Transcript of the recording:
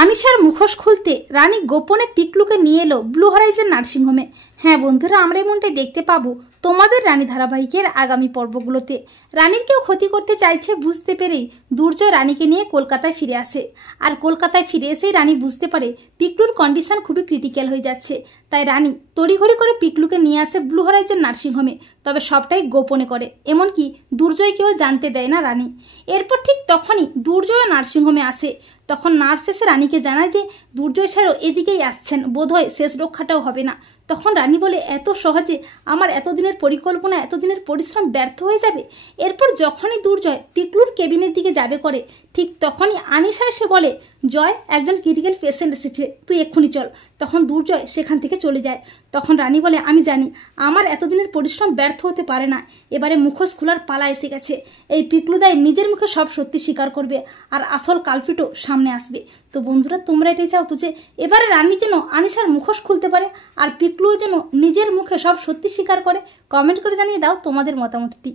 আনিশার মুখোশ খুলতে রানী গোপনে পিকলুকে নিয়ে এলো ব্লু হরাইজন নার্সিংহোমে। হ্যাঁ বন্ধুরা, আমরা এমনটাই দেখতে পাবো তোমাদের রানী ধারাবাহিকের আগামী পর্বগুলোতে। রানীর কেউ ক্ষতি করতে চাইছে বুঝতে পেরেই দুর্জয় রানীকে নিয়ে কলকাতায় ফিরে আসে। আর কলকাতায় ফিরে এসেই রানী বুঝতে পারে পিকলুর কন্ডিশন খুবই ক্রিটিক্যাল হয়ে যাচ্ছে। তাই রানী তড়িঘড়ি করে পিকলুকে নিয়ে আসে ব্লু হরাইজন নার্সিংহোমে। তবে সবটাই গোপনে করে, এমনকি দুর্জয়কেও জানতে দেয় না রানী। এরপর ঠিক তখনই দুর্জয় নার্সিংহোমে আসে। তখন নার্স এসে রানীকে জানায় যে দুর্জয় স্যারও এদিকেই আসছেন, বোধহয় শেষ রক্ষাটাও হবে না। তখন রানী বলে, এত সহজে আমার এতদিনের পরিকল্পনা, এতদিনের পরিশ্রম ব্যর্থ হয়ে যাবে? এরপর যখনই দুর্জয় পিকলুর কেবিনের দিকে যাবে করে, ঠিক তখনই আনিশা এসে বলে, জয়, একজন ক্রিটিক্যাল পেশেন্ট এসেছে, তুই এক্ষুনি চল। তখন দুর্জয় সেখান থেকে চলে যায়। তখন রানী বলে, আমি জানি আমার এতদিনের পরিশ্রম ব্যর্থ হতে পারে না, এবারে মুখোশ খোলার পালা এসে গেছে। এই পিকলুদাই নিজের মুখে সব সত্যি স্বীকার করবে আর আসল কালপিটও সামনে আসবে। তো বন্ধুরা, তোমরা এটাই চাও তো যে এবারে রানী যেন আনিশার মুখোশ খুলতে পারে আর পিকলুও যেন নিজের মুখে সব সত্যি স্বীকার করে? কমেন্ট করে জানিয়ে দাও তোমাদের মতামতটি।